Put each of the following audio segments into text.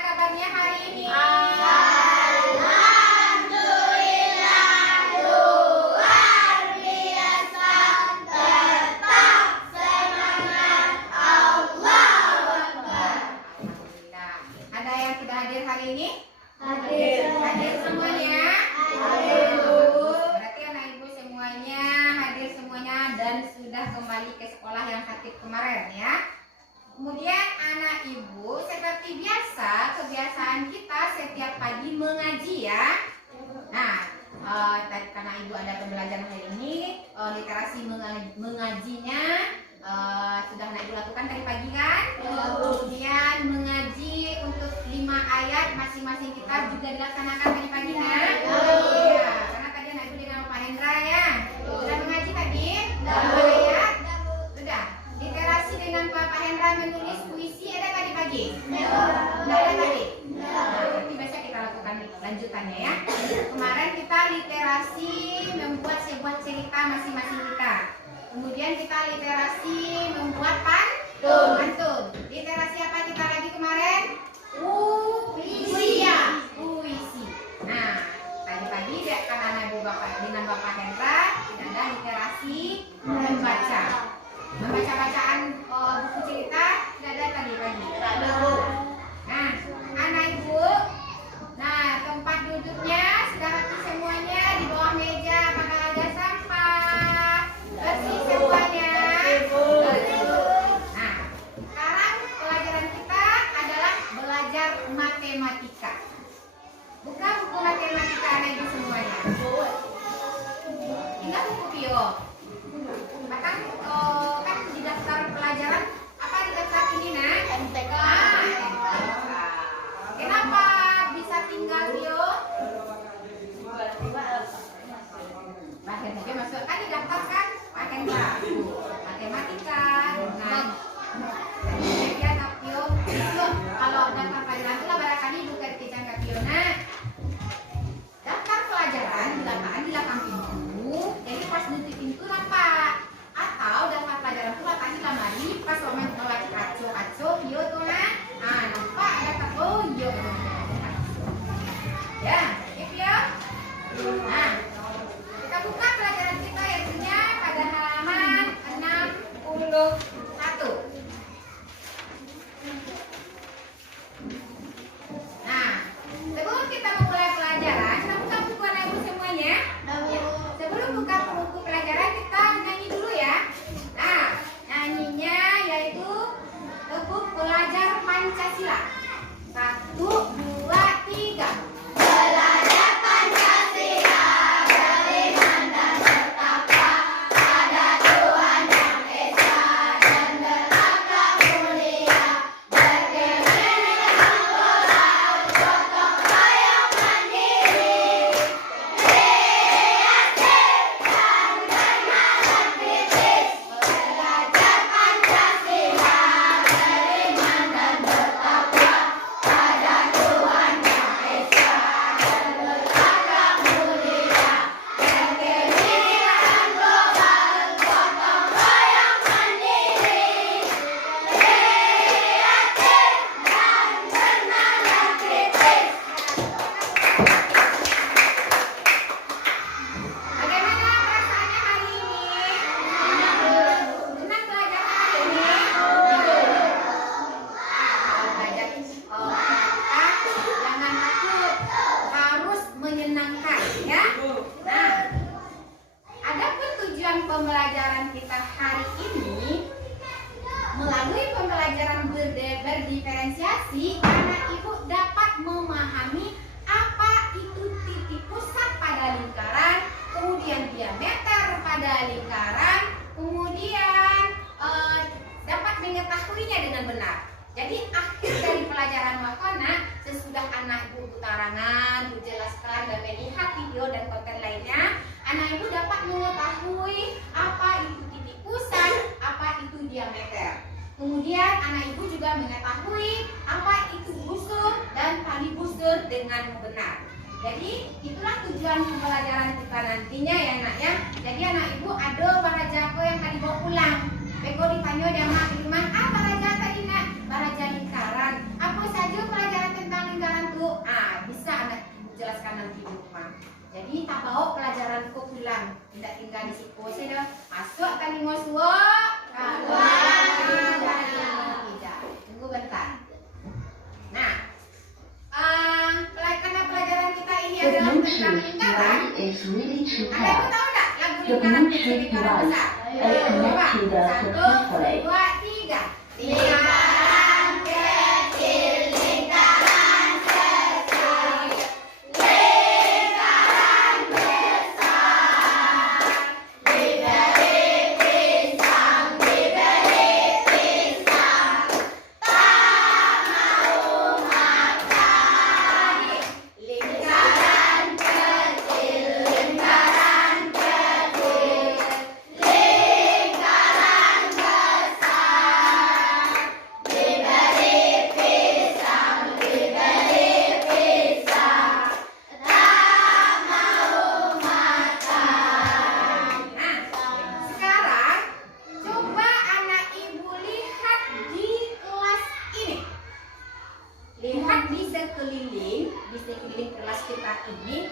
kabarnya hari ini? Alhamdulillah, luar biasa. Tetap semangat. Allahu Akbar. Alhamdulillah. Ada yang tidak hadir hari ini? Hadir. Hadir semuanya? Hadir. Berarti anak ibu semuanya hadir semuanya dan sudah kembali ke sekolah yang sakit kemarin ya. Kemudian anak ibu seperti biasa kebiasaan kita setiap pagi mengaji ya. Nah, karena ibu ada pembelajaran hari ini, literasi mengajinya sudah anak ibu lakukan tadi pagi kan? Kemudian mengaji untuk 5 ayat masing-masing kitab juga dilaksanakan tadi pagi kan? Iya, karena tadi anak ibu dengan Pak Hendra ya. Sudah mengaji tadi? 5 ayat? Sudah. Literasi dengan Pak Hendra menulis puisi ada tadi pagi? Tidak ada tadi? Nanti besok kita lakukan lanjutannya ya. Kemarin kita literasi membuat sebuah cerita masing-masing kita. Kemudian kita literasi membuat pantun. Literasi apa kita lagi kemarin? Puisi. Nah, tadi pagi karena anak ibu dengan Bapak Hendra tidak ada literasi membaca. Membaca-bacaan buku cerita tidak ada tadi pagi. Nah, anak ibu, tempat duduknya sudah rapi semuanya di bawah meja. Apakah ada sampah? Bersih semuanya. Nah, sekarang pelajaran kita adalah belajar matematika. Buka buku matematika anak ibu semuanya. Ingat buku Pio. Bahkan kan di daftar pelajaran apa di daftar ini nak? MTK. MTK. Kenapa bisa tinggal Pio? Bahkan juga masuk kan didaftarkan pakai matematika dengan ya Pio. Kalau daftar pelajaran itu lah barangkali ibu kertikan ke Pio nak. Daftar pelajaran diletakkan di belakang pintu. Jadi pas nutup pintu nampak. Atau daftar pelajaran itu letakkan di lemari pas momen lagi aco Pio tuh nak. Nampak ada kata iya. Ya, Pio. Nah, kita buka pelajaran kita yaitu pada halaman 61. Nah, sebelum kita memulai pelajaran, kita buka buku anak ibu semuanya. Sebelum buka buku pelajaran, kita nyanyi dulu ya. Nah, nyanyinya yaitu Teguk Belajar Pancasila. 1, 2, 3. Belajar Pancasila, beriman dan bertakwa pada Tuhan Yang Esa dan berakhlak mulia, berkeinginan moral, gotong royong mandiri, kreatif dan bernalar kritis. Belajar Pancasila, beriman dan bertakwa pada Tuhan Yang Esa dan berakhlak mulia, berkeinginan global, gotong royong mandiri, kreatif dan bernalar kritis. Bagaimana perasaannya hari ini? Senang belajar hari ini? Kalau belajar matematika, jangan takut, harus menyenangkan ya. Nah, adapun tujuan pembelajaran kita hari ini melalui pembelajaran berdiferensiasi, anak ibu dapat memahami apa itu titik pusat pada lingkaran, kemudian diameter pada lingkaran, kemudian dapat mengetahuinya dengan benar. Jadi akhir dari pelajaran Wakona, sesudah anak ibu tarangan, jelaskan dan melihat video dan konten lainnya, anak ibu dapat mengetahui apa itu titik pusat, apa itu diameter. Kemudian anak ibu juga mengetahui apa itu busur dan tali busur dengan benar. Jadi itulah tujuan pembelajaran kita nantinya ya nak ya. Jadi anak ibu ada baraja yang tadi bawa pulang. Beko ditanya dia mak firman, baraja tadi nak? Baraja lingkaran. Apa saja pelajaran tentang Jadi tak bawa pelajaran ku pulang, tidak tinggal di situ saja. Masuk tadi mau suap. Tunggu bentar. Nah, karena pelajaran kita ini adalah tentang lingkaran. Ada yang tahu nggak lagu lingkaran kecil, lingkaran besar? Coba, 1, 2, 3. Lingkaran kecil, lingkaran kecil, lingkaran besar. Diberi pisang, diberi pisang, tak mau makan. Lingkaran kecil, lingkaran kecil, lingkaran besar. Diberi pisang, diberi pisang, tak mau makan. Nah, sekarang coba anak ibu lihat di kelas ini. Lihat di sekeliling kelas kita ini,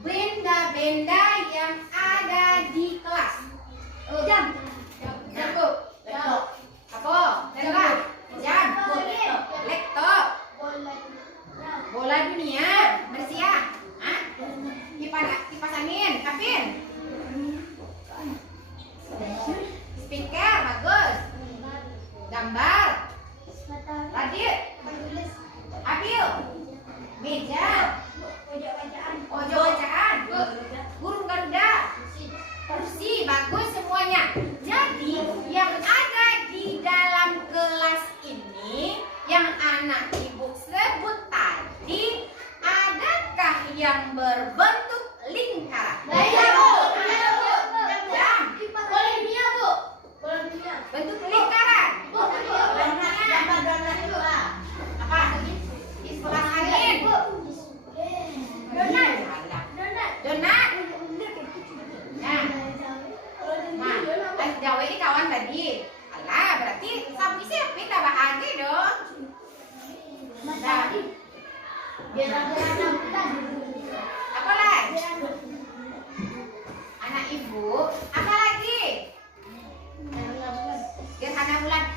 benda-benda yang ada di kelas. Jam. Laptop. Apa? Jam. Jam. Laptop. Bola dunia. Bersiap. Hah? Kipas angin. Kapin. Speaker. Bagus. Gambar. Radio. Apil. Meja. Pojok bacaan. Burung garuda. Kursi. Bagus semuanya. Jadi yang ada di dalam kelas ini yang anak ibu sebut tadi, adakah yang berbentuk lingkaran? Jam. Bentuk lingkaran. Apa? Kipas angin. Donat. Nah, Jawa ini kawan tadi. Alah, berarti sapi siapa tak bahagia dong. Nah, apa lagi? Anak ibu, apa lagi? Gerhana bulan.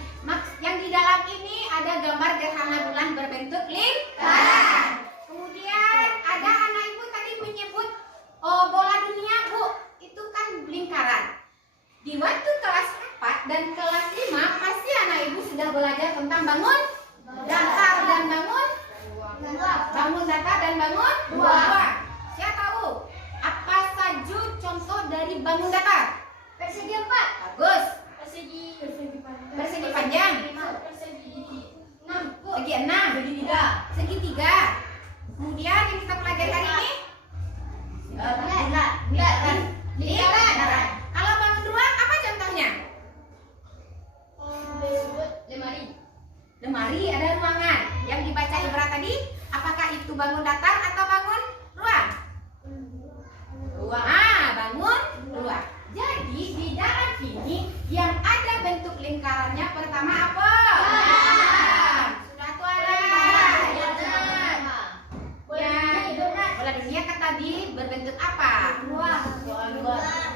Yang di dalam ini ada gambar gerhana bulan berbentuk lingkaran. Kemudian ada anak ibu tadi menyebut bola dunia, Bu. Itu kan lingkaran. Di waktu kelas 4 dan kelas 5 pasti anak ibu sudah belajar tentang bangun datar dan bangun datar dan bangun ruang. Siapa tahu apa saja contoh dari bangun datar? Persegi 4. Bagus. Persegi panjang. Persegi 6. Segi 6. Segitiga. Kemudian yang kita pelajari hari ini lingkaran. Kalau bangun ruang apa contohnya? Lemari ada ruangan. Yang dibaca Ibra tadi, apakah itu bangun datar atau bangun ruang? Bangun ruang. Jadi di dalam ini yang ada bentuk lingkarannya pertama apa? Sudah tua bola dunia kan tadi berbentuk apa?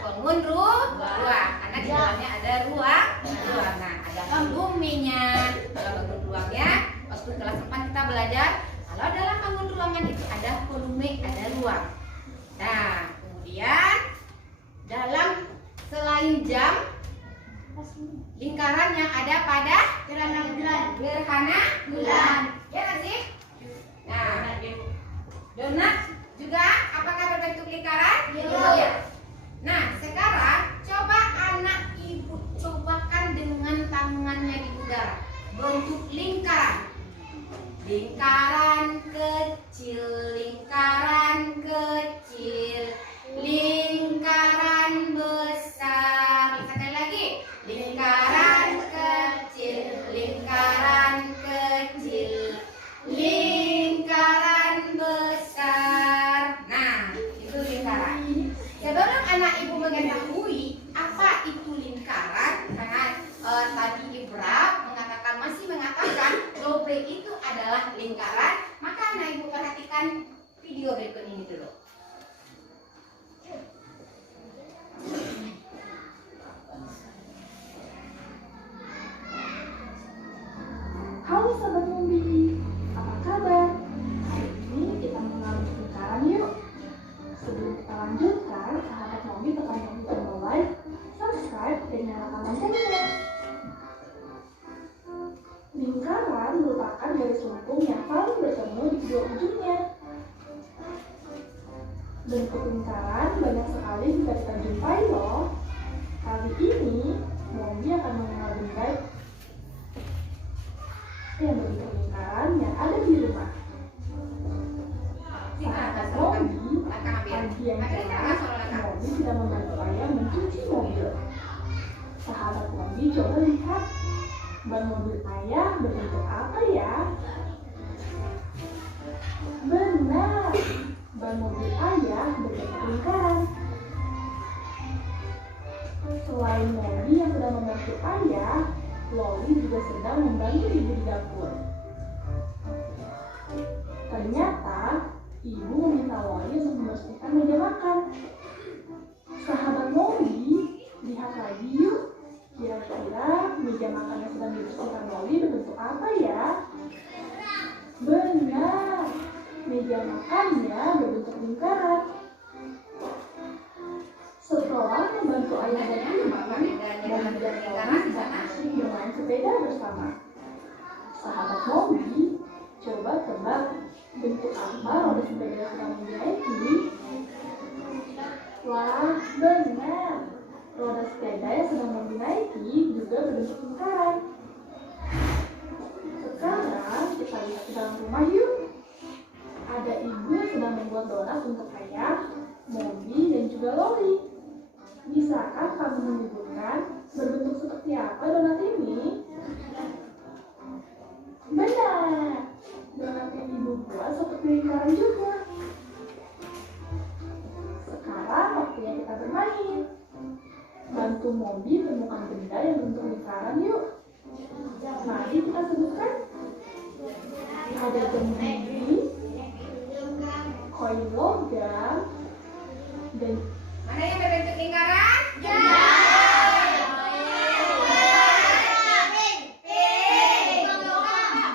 Bangun ruang. Karena di dalamnya ada ruang. Nah, ada volumenya. Kalau bangun ruangnya, waktu kelas 4 kita belajar. Kalau dalam bangun ruangan itu ada volume, ada ruang. Nah, kemudian dalam selain jam, lingkaran yang ada pada gerhana bulan. Ya nggak sih? Nah, donat juga apakah berbentuk lingkaran? Iya. Nah, sekarang coba anak ibu cobakan dengan tangannya di udara. Bentuk lingkaran. Lingkaran kecil, lingkaran kecil, lingkaran besar. Sekali lagi. Lingkaran kecil, lingkaran kecil, lingkaran besar. Nah, itu lingkaran. Sebelum anak ibu mengetahui apa itu lingkaran, karena tadi Ibra masih mengatakan dobre itu adalah lingkaran, maka anak ibu perhatikan video berikut ini dulu. Halo sahabat Mobi, apa kabar? Hari ini kita mengenal lingkaran yuk. Sebelum kita lanjutkan, sahabat Mobi tekan tombol like, subscribe, dan nyalakan loncengnya. Lingkaran merupakan garis lengkung yang paling bertemu di kedua ujungnya. Bentuk lingkaran banyak sekali bisa kita jumpai loh. Kali ini, Mobi akan mengenal benda yang berbentuk lingkaran yang ada di rumah. Sahabat Mobi, pagi yang cerah, Mobi tidak membantu ayah mencuci mobil. Sahabat Mobi coba lihat, ban mobil ayah berbentuk apa ya? Benar, ban mobil ayah berbentuk lingkaran. Selain Mobi yang sedang membantu ayah, Loli juga sedang membantu ibu di dapur. Ternyata, ibu meminta Loli untuk membersihkan meja makan. Sahabat Mobi, lihat lagi yuk. Kira-kira meja makan yang sedang dibersihkan Loli berbentuk apa ya? Benar, meja makannya berbentuk lingkaran. Setelah membantu ayah dan ibu, Mobi dan Loli sedang asik bermain sepeda bersama. Sahabat Mobi, coba tebak bentuk apa roda sepeda yang sedang dinaiki? Wah, benar. Roda sepeda yang sedang dinaiki juga berbentuk lingkaran. Sekarang kita lihat ke dalam rumah yuk. Ada ibu yang sedang membuat donat untuk ayah, Mobi, dan juga Loli. Bisakah kamu menyebutkan berbentuk seperti apa donat ini? Benar, donat yang ibu buat seperti lingkaran juga. Sekarang waktunya kita bermain. Bantu Mobi menemukan benda yang bentuk lingkaran yuk. Mari kita sebutkan. Ada jemari, koin logam, dan Mana yang berbentuk lingkaran?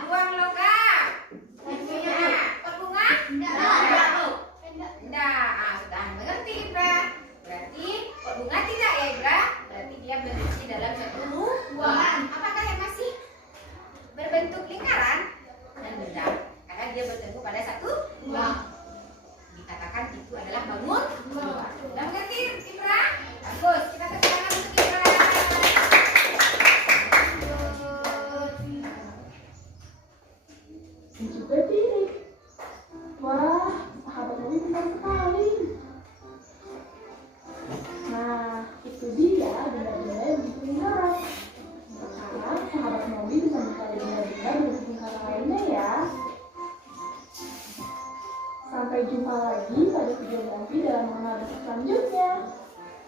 Uang logam. Pot bunga? Enggak. Sudah mengerti Ibra. Berarti pot bunga tidak ya Ibra? Berarti dia berbentuk di dalam satu ruangan. Apakah yang masih berbentuk lingkaran? Dan benda. Karena dia bertemu pada satu ruang. Dikatakan itu adalah bangun luar. Sudah mengerti Ibra? Bagus. Kita tepuk tangan untuk Ibra. dan juga piring. Wah, sahabat Mobi pintar sekali. Nah, itu dia benda-benda yang berbentuk lingkaran. Sekarang sahabat Mobi bisa mencari benda-benda berbentuk lingkaran lainnya ya. Sampai jumpa lagi pada video Mobi dalam mengenal bentuk selanjutnya.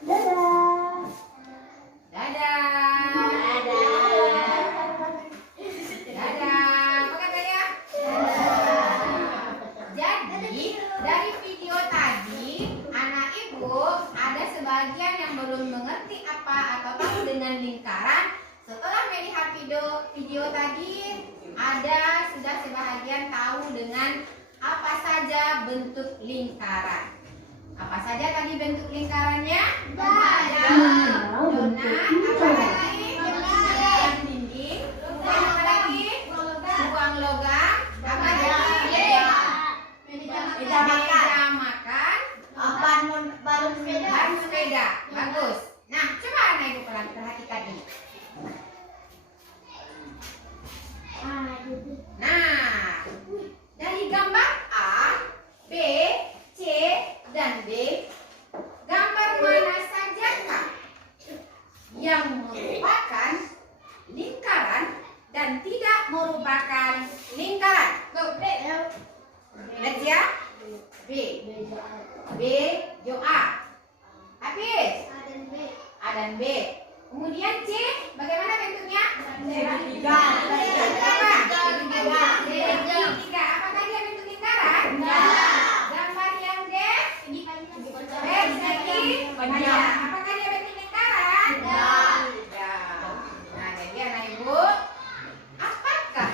Dadah! Dadah. Dadah. Apa katanya? Jadi, dari video tadi, anak ibu ada sebagian yang belum mengerti apa atau tahu dengan lingkaran. Setelah melihat video tadi, ada sudah sebagian tahu dengan apa saja bentuk lingkaran. Apa saja tadi bentuk lingkarannya? Mengenal bentuk Donat, apa lingkaran. lagi? Dinding, apa lagi? Uang logam, apa lagi? Meja makan, ban sepeda. Bagus. Nah, coba anak ibu pelan perhatikan ini. Nah, dari gambar A, B, C, dan D, gambar mana sajakah yang merupakan lingkaran dan tidak merupakan lingkaran? Go, B. Lihat ya. B. B, Jo A. Habis. A dan B. Kemudian C, bagaimana bentuknya? Segitiga. Segitiga. Apakah dia bentuk lingkaran? Gambar yang D, persegi panjang. Apakah dia bentuk lingkaran? Tidak. Nah, jadi anak ibu, apakah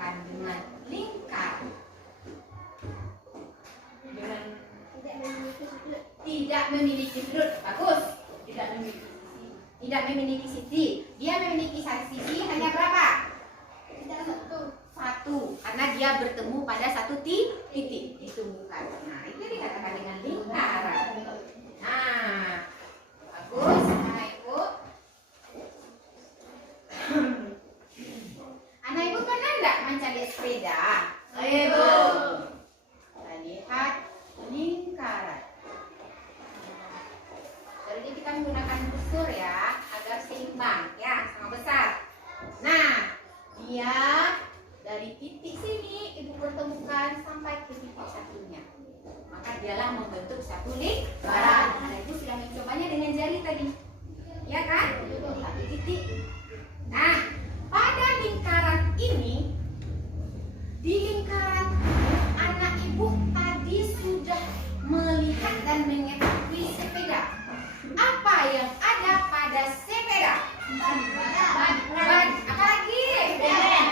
dinamakan dengan lingkar. Dengan tidak memiliki sudut. Bagus. Tidak memiliki sisi. Dia memiliki sisi hanya berapa? Satu. Karena dia bertemu pada satu titik. Itu bukan. Nah, itu dikatakan dengan lingkaran. Nah, bagus. Anak ibu. Anak ibu pernah enggak mencari sepeda? Ibu. Kita lihat lingkaran. Jadi kita menggunakan busur ya, agar seimbang ya, sama besar. Nah, dia dari titik sini ibu pertemukan sampai ke titik satunya. Maka dialah membentuk satu lingkaran. Nah, ibu sudah mencobanya dengan jari tadi. Ya kan? Satu titik. Nah, pada lingkaran ini, di lingkaran anak ibu tadi sudah melihat dan mengetahui sepeda. Apa yang ada pada sepeda? Ban. Apa lagi? Benen.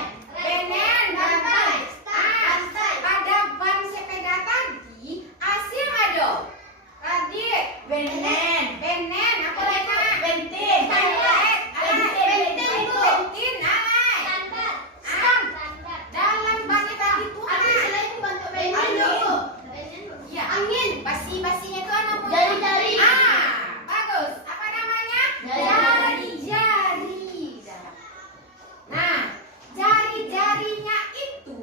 Pada ban sepeda tadi, asil ada. Tadi benen. Apa lagi? Bentin. Dalam ban tadi itu basi-basinya itu apa? Jari-jari. Bagus. Apa namanya? Jari-jari. Nah, jari-jarinya itu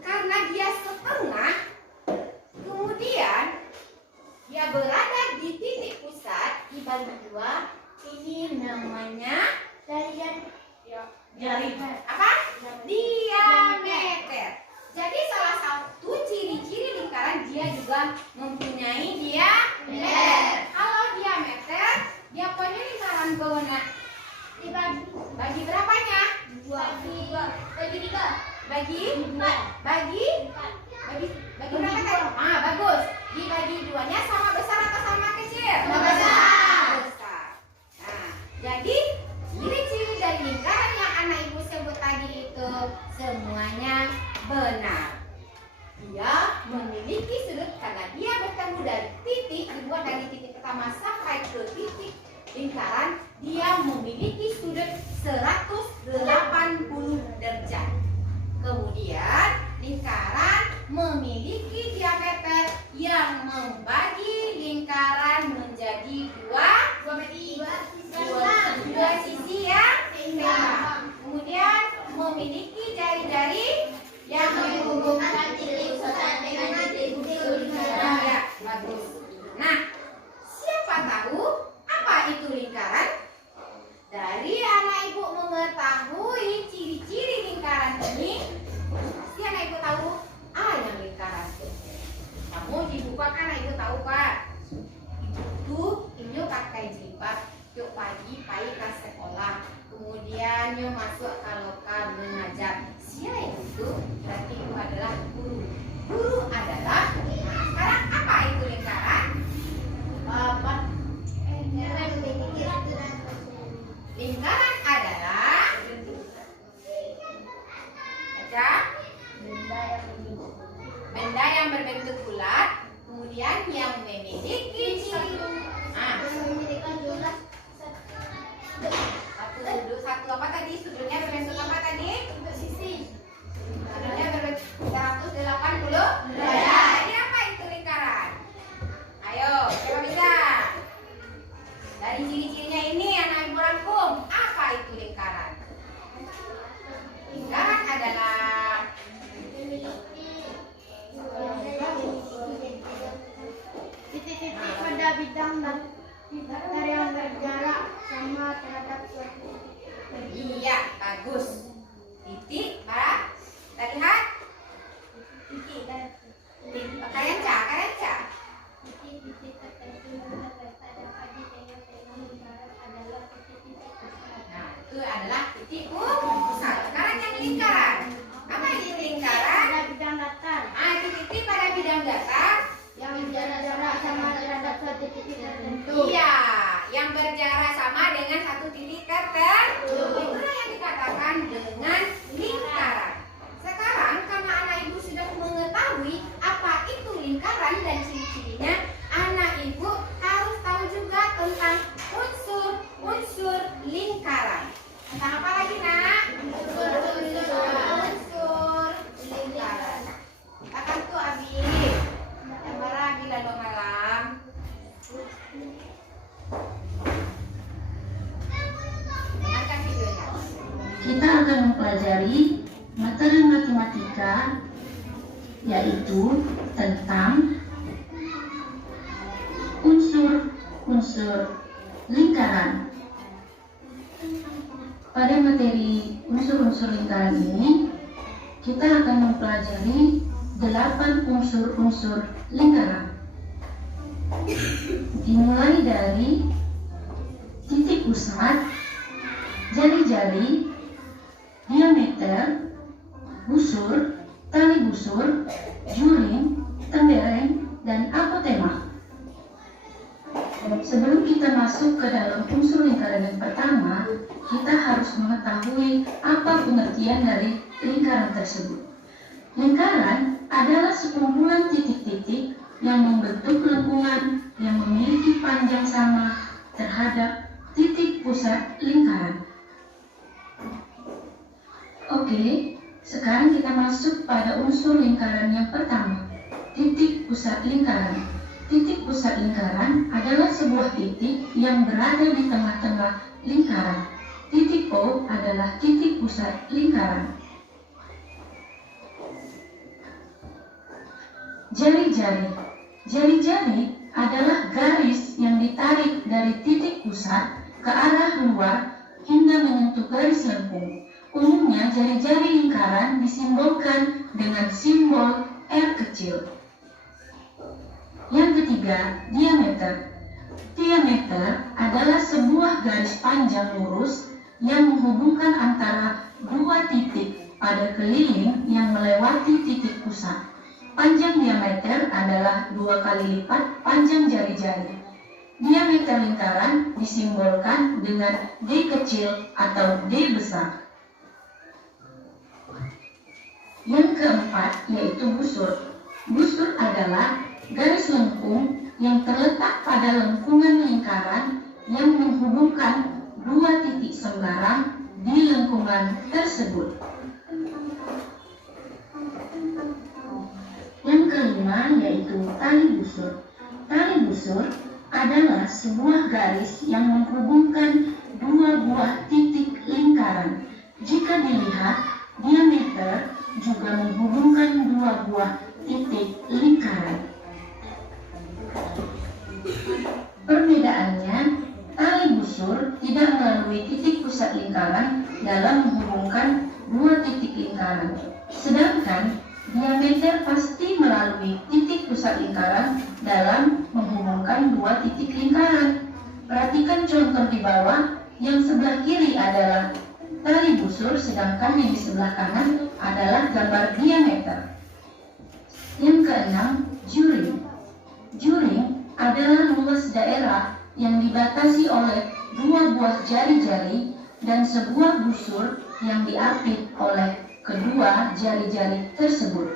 karena dia setengah, kemudian dia berada di titik pusat dibagi dua. Ini namanya jari. Apa? Diameter. Jadi salah satu ciri-ciri lingkaran dia juga mempunyai diameter. Kalau diameter, dia punya lingkaran berwarna bagi berapanya? Bagi berapa tadi? Bagus. Dibagi duanya sama besar atau sama kecil? Besar. Nah, jadi ciri-ciri dari lingkaran yang anak ibu sebut tadi itu semuanya benar. Dia memiliki sudut karena dia bertemu dari titik, dibuat dari titik pertama sampai ke titik lingkaran, dia memiliki sudut 180 derajat. Kemudian lingkaran memiliki diameter yang membagi lingkaran menjadi dua sisi yang seimbang. Kemudian memiliki jari-jari yang menghubungkan titik pusat dengan titik lingkaran. Ya, bagus. Nah, siapa tahu apa itu lingkaran? Dari anak ibu mengetahui ciri-ciri lingkaran ini, pasti anak ibu tahu yang lingkaran. Kamu di buku anak ibu tahu kan? Ibu ini pakai jilbab, yuk pagi ke sekolah. Kemudian yuk masuk ke lokal mengajar. Siapa itu? Berarti itu adalah guru. Guru adalah. Nah, sekarang apa itu lingkaran? Lingkaran adalah benda yang berbentuk bulat, kemudian yang memiliki satu apa tadi? Sudutnya berbentuk apa tadi? Sudutnya berbentuk 180 derajat. Jadi apa itu lingkaran? Ayo, siapa bisa? Dari ciri-cirinya ini anak ibu rangkum. Apa itu lingkaran? Lingkaran adalah titik-titik pada bidang datar yang berjarak sama terhadap suatu. Iya, bagus. Titik, Pak. Kita lihat. Titik. Kalian cak. Titik-titik tertentu tak dapat ditengok-tengok lingkaran adalah titik-titik pusat. Nah, itu adalah titik pusat. Sekarang yang lingkaran. Apa itu lingkaran? Pada bidang datar Itu titik pada bidang datar. yang berjarak sama terhadap suatu titik tertentu. Iya, yang berjarak sama dengan satu titik tertentu. Itulah yang dikatakan dengan Tentang apa lagi nak? Unsur lingkaran. Akan tuh Abi. Yang marah Abi lalu malam. Angkat videonya. Kita akan mempelajari materi matematika yaitu tentang unsur-unsur lingkaran. Pada materi unsur-unsur lingkaran ini, kita akan mempelajari 8 unsur-unsur lingkaran. Dimulai dari titik pusat, jari-jari, diameter, busur, tali busur, juring, tembereng, dan apotema. Sebelum kita masuk ke dalam unsur lingkaran yang pertama, kita harus mengetahui apa pengertian dari lingkaran tersebut. Lingkaran adalah sekumpulan titik-titik yang membentuk lengkungan yang memiliki panjang sama terhadap titik pusat lingkaran. Oke, sekarang kita masuk pada unsur lingkaran yang pertama, titik pusat lingkaran. Titik pusat lingkaran adalah sebuah titik yang berada di tengah-tengah lingkaran. Titik O adalah titik pusat lingkaran. Jari-jari. Jari-jari adalah garis yang ditarik dari titik pusat ke arah luar hingga menyentuh garis lengkung. Umumnya jari-jari lingkaran disimbolkan dengan simbol R kecil. Yang ketiga, diameter. Diameter adalah sebuah garis panjang lurus yang menghubungkan antara dua titik pada keliling yang melewati titik pusat. Panjang diameter adalah 2 kali lipat panjang jari-jari. Diameter lingkaran disimbolkan dengan D kecil atau D besar. Yang keempat yaitu busur. Busur adalah garis lengkung yang terletak pada lengkungan lingkaran yang menghubungkan dua titik sembarang di lengkungan tersebut. Yang kelima yaitu tali busur. Tali busur adalah sebuah garis yang menghubungkan dua buah titik lingkaran. Jika dilihat, diameter juga menghubungkan dua buah titik lingkaran. Perbedaannya, tali busur tidak melalui titik pusat lingkaran dalam menghubungkan dua titik lingkaran. Sedangkan diameter pasti melalui titik pusat lingkaran dalam menghubungkan dua titik lingkaran. Perhatikan contoh di bawah, yang sebelah kiri adalah tali busur, sedangkan yang di sebelah kanan adalah gambar diameter. Yang keenam, juring. Juring adalah luas daerah yang dibatasi oleh dua buah jari-jari dan sebuah busur yang diapit oleh kedua jari-jari tersebut.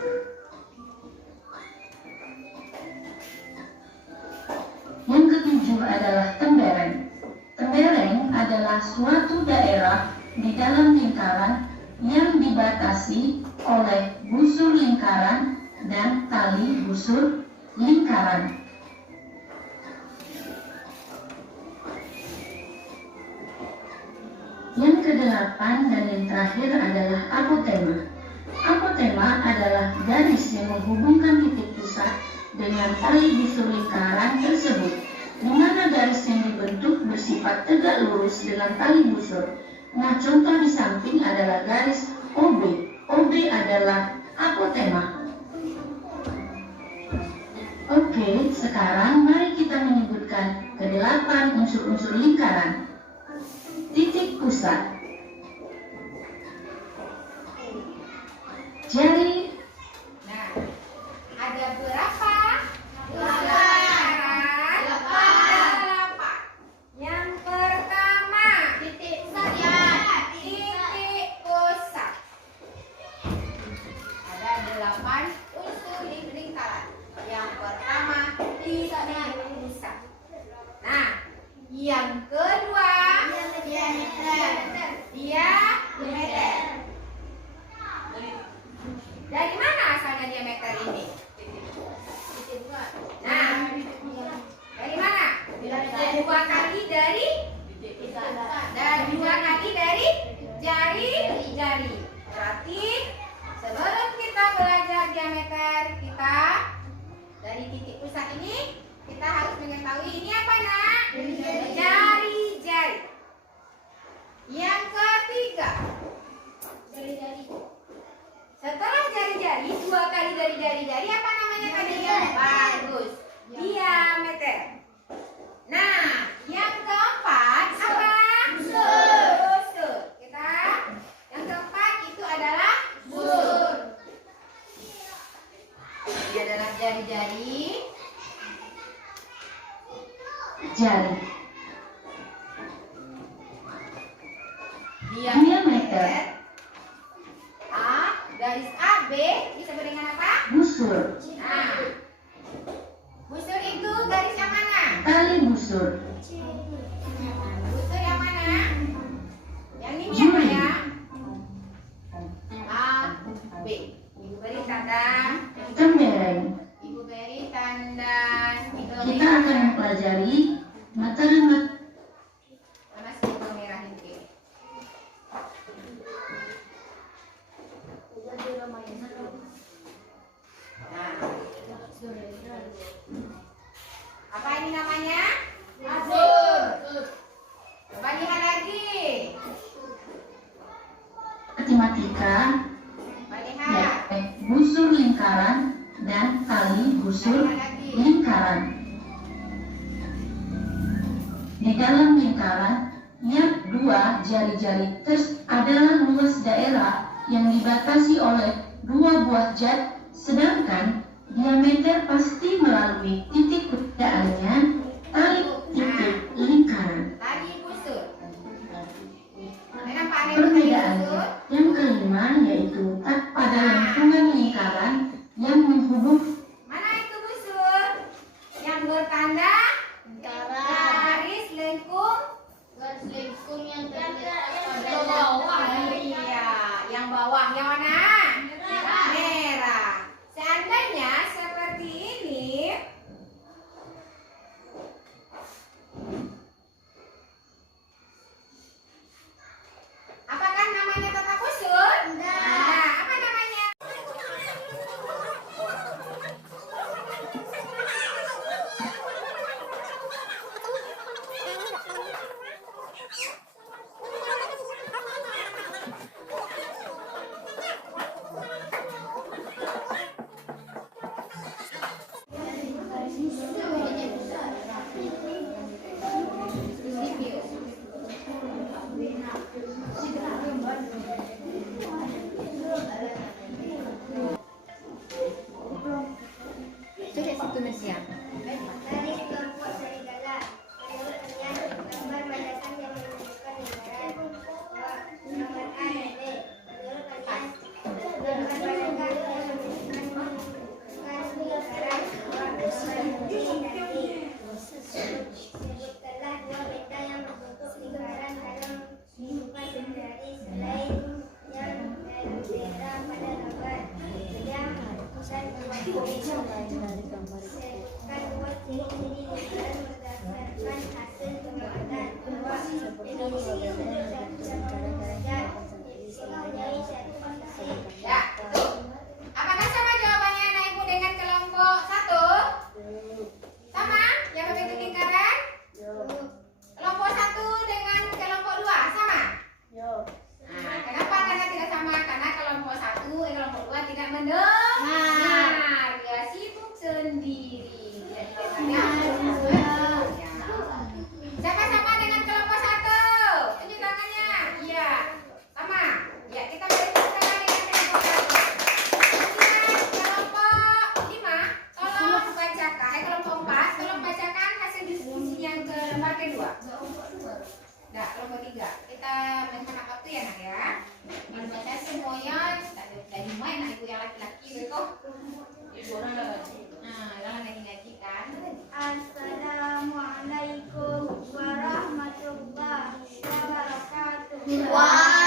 Yang ketujuh adalah tembereng. Tembereng adalah suatu daerah di dalam lingkaran yang dibatasi oleh busur lingkaran dan tali busur lingkaran. Yang kedelapan dan yang terakhir adalah apotema. Apotema adalah garis yang menghubungkan titik pusat dengan tali busur lingkaran tersebut, di mana garis yang dibentuk bersifat tegak lurus dengan tali busur. Nah, contoh di samping adalah garis OB. OB adalah apotema. Oke, sekarang mari kita menyebutkan ke-8 unsur-unsur lingkaran. Titik pusat. Jari. Nah, ada berapa? 8. Yang pertama, titik pusat. Titik pusat. Ada 8 unsur lingkaran. Yang pertama, titik pusat. Nah, yang kedua, diameter. Diameter. Dari mana asalnya diameter ini? Nah, dari mana? Dua kali dari jari. Berarti sebelum kita belajar diameter, kita dari titik pusat ini kita harus mengetahui ini apa, Nak? Jari-jari. Yang ketiga, setelah jari-jari, dua kali dari jari-jari, apa namanya tadinya? Bagus. Diameter. Nah, yang keempat apa? Busur. Kita yang keempat itu adalah busur. Ini adalah jari-jari. Jari. Diameter. A, garis AB disebut dengan apa? Busur. Nah, busur itu garis yang mana? Tali busur. Busur yang mana? Yang ini apa ya? A, B. Ibu beri tanda. Tembereng. Ibu beri tanda. Kita akan mempelajari materi-materi Mana sih ibu merah ini? Nah, apa ini namanya? Busur. Coba lihat lagi. matematika, Coba lihat. busur lingkaran dan tali busur lingkaran. Di dalam lingkaran yang dua jari-jari adalah luas daerah yang dibatasi oleh dua buah jari, sedangkan diameter pasti melalui titik perbedaannya tali titik lingkaran. Tali busur. Nampak ada tali Perbedaannya busur? yang kelima yaitu pada lengkungan lingkaran yang menghubung Mana itu busur? Yang bertanda garis lengkung. yang Iya, yang bawah yang mana? Merah. Seandainya seperti ini, apakah namanya tetap busur? Nah, apa namanya? Dari kelompok serigala, menurutnya gambar bajakan yang menunjukkan lingkaran. Gambar A dan B. Menurut kalian, gambar bajakan yang menunjukkan lingkaran. Gambar C dan D. Sebutkanlah dua benda yang membentuk lingkaran dalam kehidupan sehari-hari selain yang berbeda pada gambar. Yang dan buat ciri-ciri lingkaran berdasarkan hasil pengamatan. Definisi sudut satu derajat. Definisi mempunyai satu sisi. Ya, betul. Apakah sama jawabannya anak ibu dengan kelompok 1? Sama? Yang membentuk lingkaran? Kelompok 1 dengan kelompok 2 sama? Nah, kenapa karena tidak sama? Karena kelompok 1 kelompok 2 tidak mendengar. Dia sibuk sendiri. Jadi ya. Siapa sama dengan kelompok 1? Tunjuk tangannya. Iya. Sama. Ya, kita berhitung sama dengan kelompok 1. Kemudian kelompok 5, tolong bacakan. Kelompok 4, tolong bacakan hasil diskusi yang ke lembar kedua. Nah, kelompok 3. Kita menghemat waktu ya, Nak ya. Kalau baca semuanya dari mulai anak ibu yang laki-laki betul. Nah, jangan ngaji kan. Assalamualaikum warahmatullahi wabarakatuh. Wah.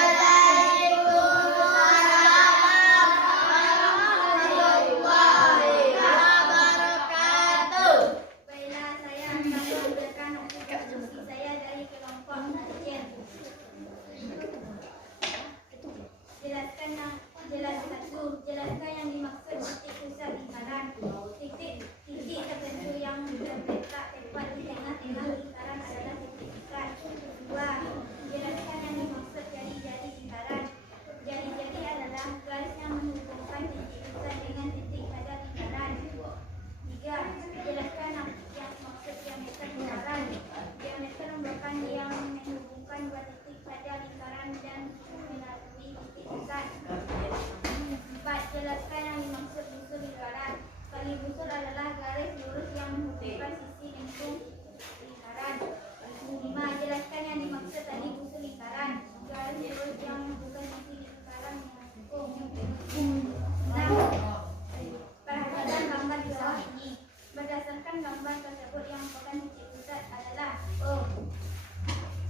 Tali busur adalah garis lurus yang menghubungkan sisi lengkung lingkaran. 5. Jelaskan yang dimaksud tali busur lingkaran. Garis lurus yang menghubungkan sisi lingkaran melengkung. 6. Perhatikan gambar di bawah ini. Berdasarkan gambar tersebut yang merupakan titik pusat adalah O.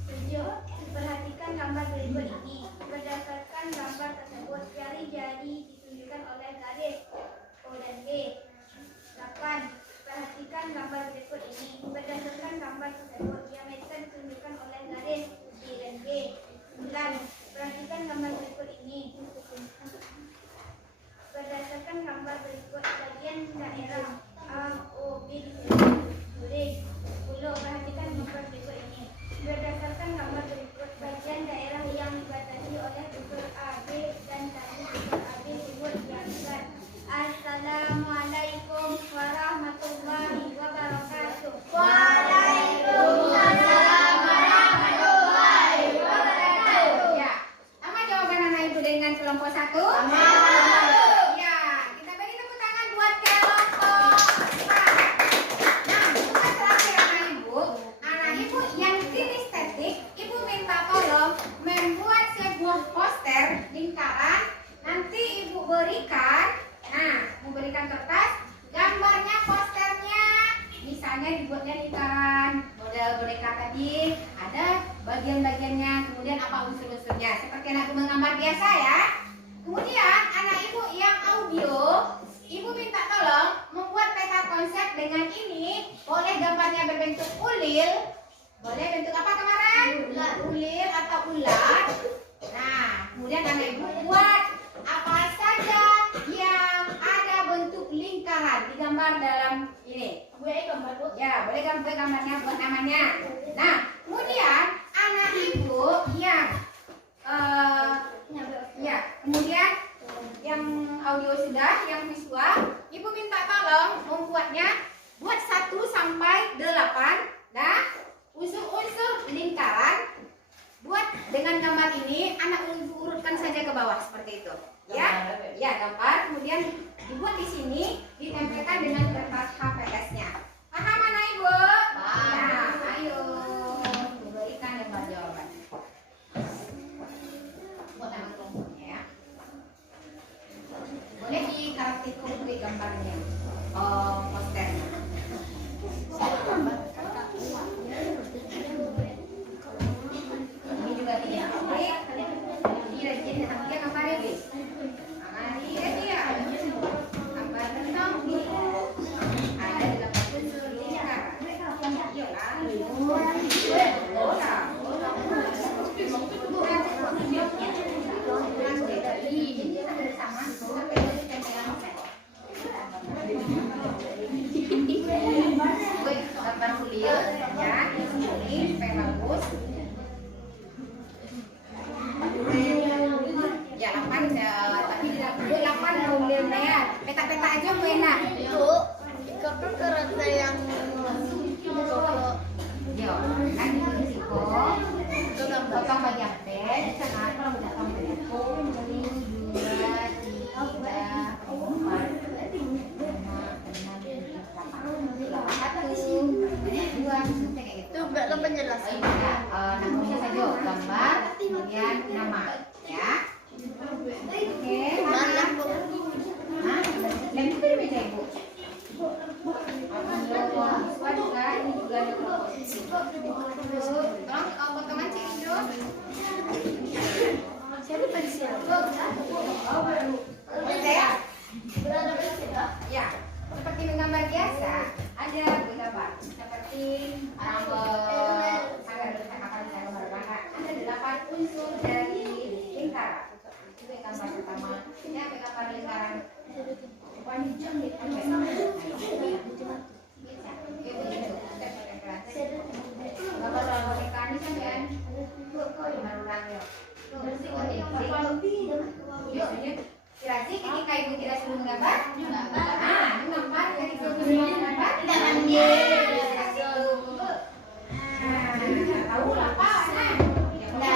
7. Perhatikan gambar berikut ini. Berdasarkan gambar tersebut, jari-jari ditunjukkan oleh garis O dan B. 8. Perhatikan gambar berikut ini. Berdasarkan gambar tersebut, diameter ditunjukkan oleh garis D dan G. 9. Perhatikan gambar berikut ini. Berdasarkan gambar berikut, bagian daerah A, O, B ditunjuk. 10. Perhatikan gambar berikut ini. Berdasarkan gambar berikut, bagian daerah yang dibatasi oleh busur AB dan tali busur AB disebut diameter. Assalamualaikum warahmatullahi wabarakatuh. Waalaikumsalam warahmatullahi wabarakatuh. Ya. Sama jawaban anak ibu dengan kelompok 1? Sama. Ya, kita beri tepuk tangan buat kelompok 4. Nah, untuk terakhir anak ibu yang kinestetik, ibu minta tolong membuat sebuah poster lingkaran. Nanti ibu berikan, memberikan kertas, gambarnya posternya. Misalnya dibuatnya lingkaran, model boneka tadi, ada bagian-bagiannya, kemudian apa unsur-unsurnya. Seperti anak ibu menggambar biasa ya. Kemudian anak ibu yang audio, ibu minta tolong membuat peta konsep dengan ini. Boleh gambarnya berbentuk ulil, boleh bentuk apa kemarin? Ulil atau ulat. Nah, kemudian anak ibu buat apa saja yang ada bentuk lingkaran digambar dalam ini. Ya, boleh gambarnya buat namanya. Nah, kemudian anak ibu yang kemudian yang audio sudah, yang visual, ibu minta tolong membuatnya buat 1 sampai 8. Nah, unsur-unsur lingkaran buat dengan gambar ini, anak ibu urutkan saja ke bawah seperti itu. Ya, gambar, kemudian dibuat di sini, ditempelkan dengan kertas HVS-nya. Paham anak ibu? Nah, ayo berikan jawaban. Buat nama kelompoknya ya. Boleh dikarakterisasi gambarnya, posternya. Ini juga tidak baik. Ini rajin dia gambarnya guys. Dia gambar tentang ini. Ada 8 unsur lingkaran. Gambar kulit ya, ini supaya bagus. Ya 8 tapi tidak perlu 8 modelnya. Peta-peta aja Bu enak. Kapan kereta yang Yo, kan di risiko. Potong bagian P, di sana kalau udah potong bagian 1, 2, 3, 4, 5, 6, 7, 8. 1, 2, kayak gitu. Tuh, enggak penjelasan. Namanya saja gambar, kemudian nama, ya. Oke. Mana, Bu? Lem itu di meja ibu. Siswa juga, ini juga ada kelompok. Tolong potongan Cik Indro. Siapa pensil? Saya? Ya, seperti menggambar biasa, ada gambar seperti rambut, akan saya gambarkan. Ada 8 unsur dari lingkaran. Itu gambar pertama. Ini gambar lingkaran. Panjang nih, gambar boneka ini kan biasanya Razi ketika ibu tidak suruh menggambar, menggambar dari menggambar tahu apa nah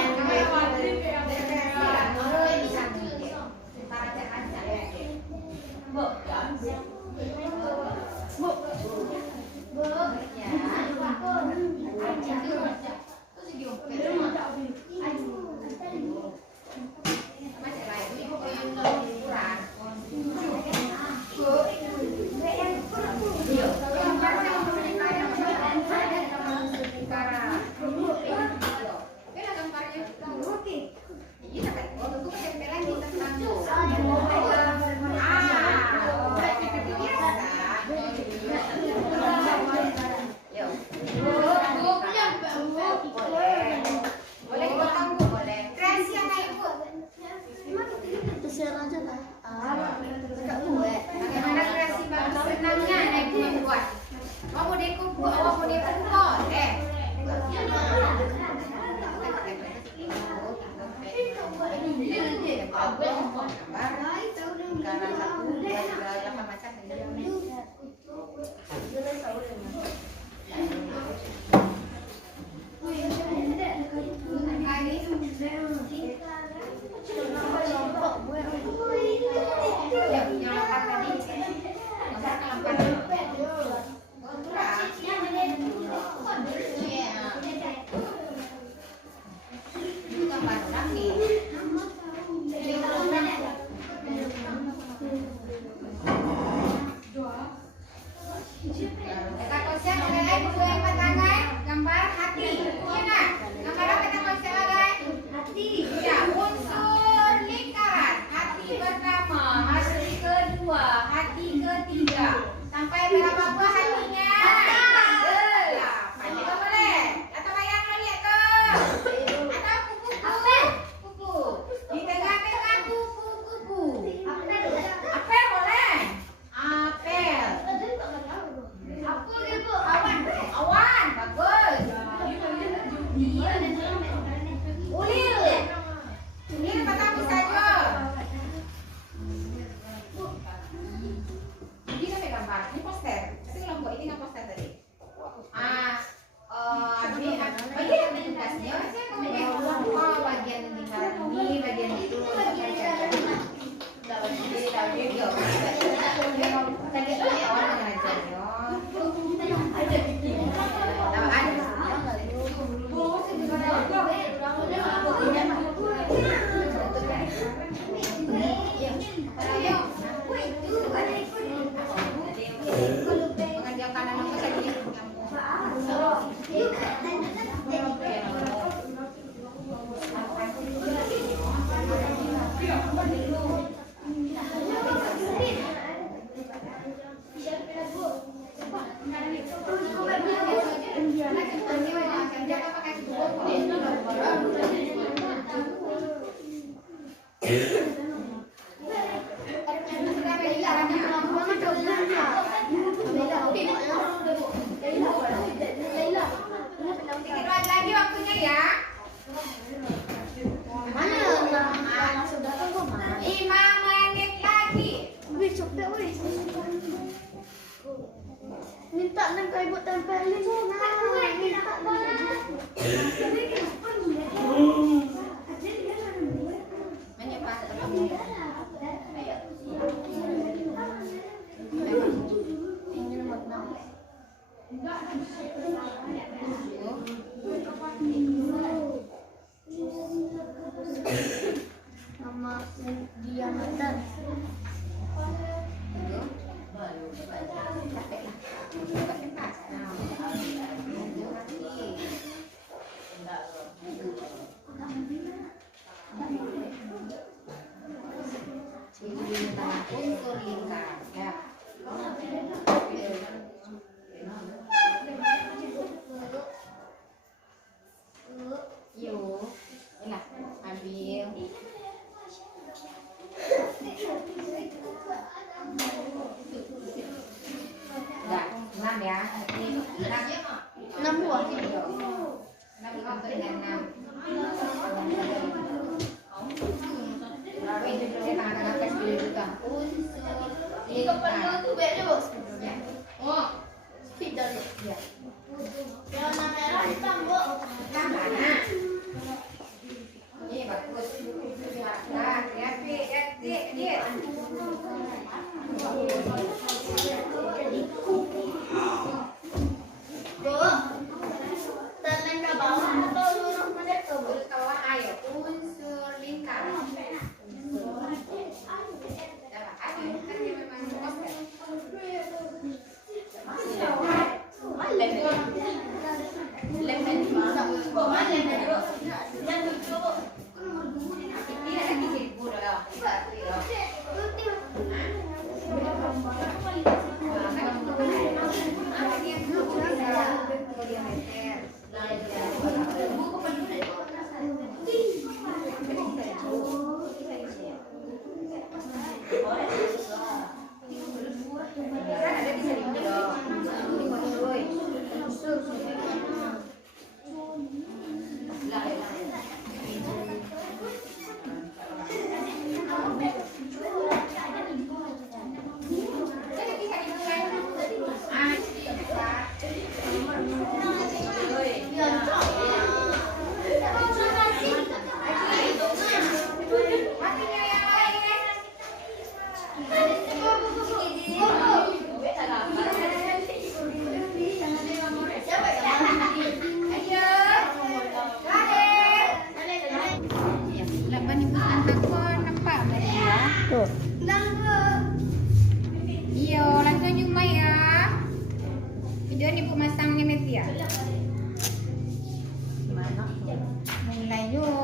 Unsur lingkar ya. Yuk, lah ambil. Enggak, 6 ya. Ini 6 buah. 6 dengan 6. Berapa itu dari tangan-tangan tes dulu juga. Unsur lingkar. tuh beda bos. Oh, Speed dulu. iya. Yang warna merah hitam bu. Hitam mana? Ini bagus. Nah, lihat dia. Bu, tangan ke bawah atau lurus mendekat bu? Bertawa ayo unsur lingkar. Iya, langsung cuma ya. Video ini Bu masang ngemet ya. Mulai yuk.